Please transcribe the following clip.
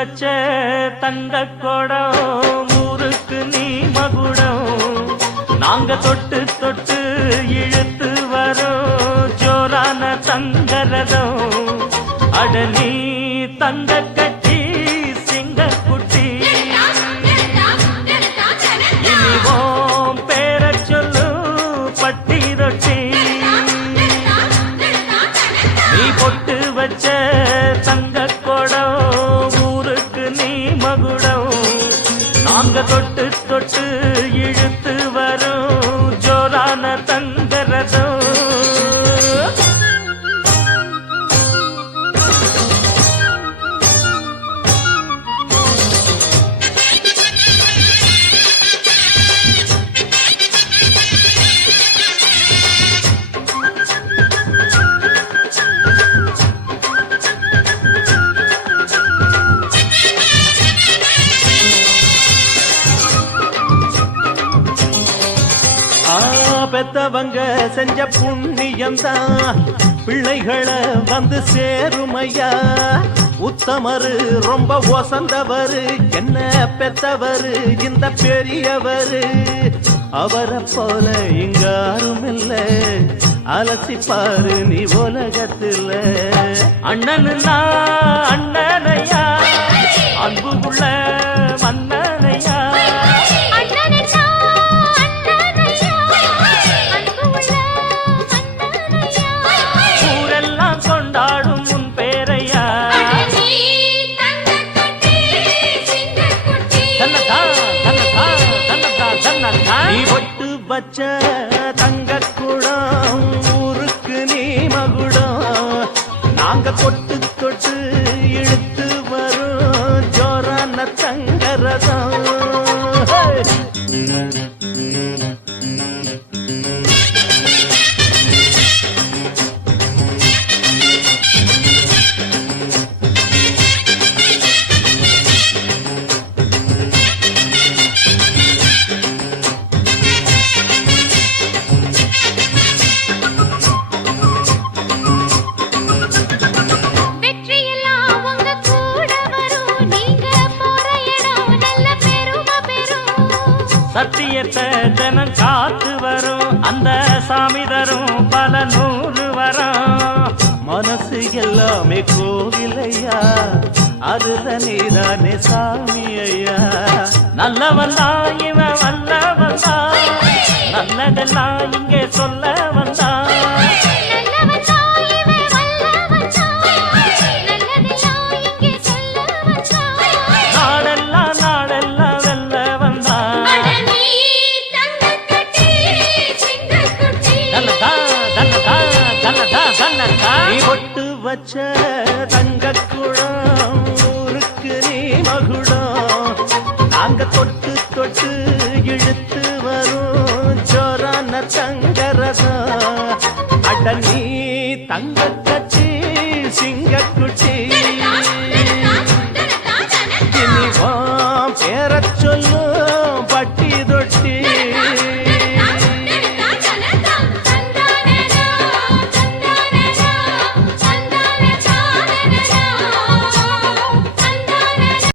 வச்ச தங்க கொடம் ஊருக்கு நீ மகுடம் நாங்க தொட்டு தொட்டு இழுத்து வரோம் ஜோரான தங்கரதம் அட நீ தங்க கட்டி சிங்க குட்டி இனிவோம் பேர சொல்லு பட்டி ரொட்டி நீ பொட்டு வச்ச தங்க கொடம் ஊருக்கு நீ மகுடம் நாங்க தொட்டு தொட்டு இழுத்து வரும் ஜோரான தங்கரதம் பெத்தவங்க செஞ்ச புண்ணியம்தான் பிள்ளைகளை வந்து சேருமையா உத்தமரு ரொம்ப ஒசந்தவரு என்ன பெத்தவரு இந்த பெரியவரு அவரை போல இங்க யாரும் இல்ல அலசிப்பாரு நீ உலகத்துல அண்ணனுன்னா அண்ணனையா அன்பு உள்ள மன்னனையா வச்ச தங்க குடம் ஊருக்கு நீ மகுடம் நாங்க தொட்டு தொட்டு இழுத்து வரும் ஜோரான தங்கரதம் சத்தியத்தை ஜனம் காத்து வரும் அந்த சாமி தரும் பல நூறு வரும் மனசு எல்லாமே கோவிலையா அதுல நீதானே சாமி ஐயா நல்லவன் தான் இவன் வல்லவன் தான் நல்லதெல்லாம் இங்கே சொல்ல வந்தான் பொட்டு வச்ச தங்க குடம் ஊருக்கு நீ மகுடம் நாங்க தொட்டு தொட்டு இழுத்து வரும் ஜோரான தங்கரதம் அட நீ தங்க